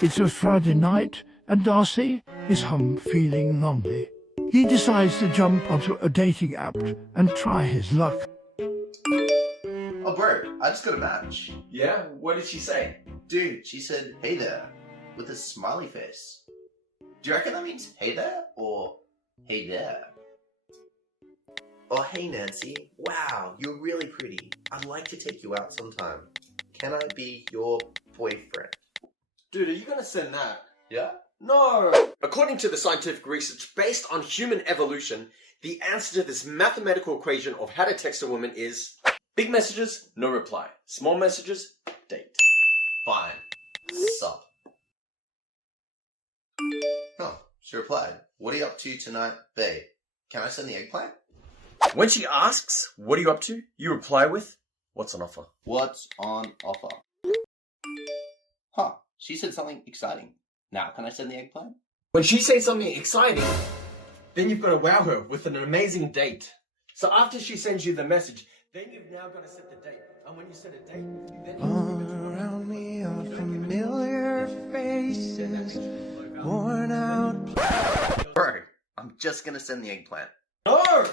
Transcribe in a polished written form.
It's a Friday night, and Darcy is home feeling lonely. He decides to jump onto a dating app and try his luck. Oh bro, I just got a match. Yeah? What did she say? Dude, she said, hey there, with a smiley face. Do you reckon that means hey there, or hey there? Oh hey Nancy, wow, you're really pretty. I'd like to take you out sometime. Can I be your boyfriend? Dude, are you gonna send that? Yeah? No! According to the scientific research based on human evolution, the answer to this mathematical equation of how to text a woman is big messages, no reply. Small messages, date. Fine. Sup. Oh, she replied, what are you up to tonight, babe? Can I send the eggplant? When she asks, what are you up to? You reply with, what's on offer? What's on offer? Huh, she said something exciting. Now can I send the eggplant? When she says something exciting, then you've got to wow her with an amazing date. So after she sends you the message, then you've now got to set the date. And when you set a date, you then All around me are familiar faces, worn out. Bro, I'm just gonna send the eggplant. No!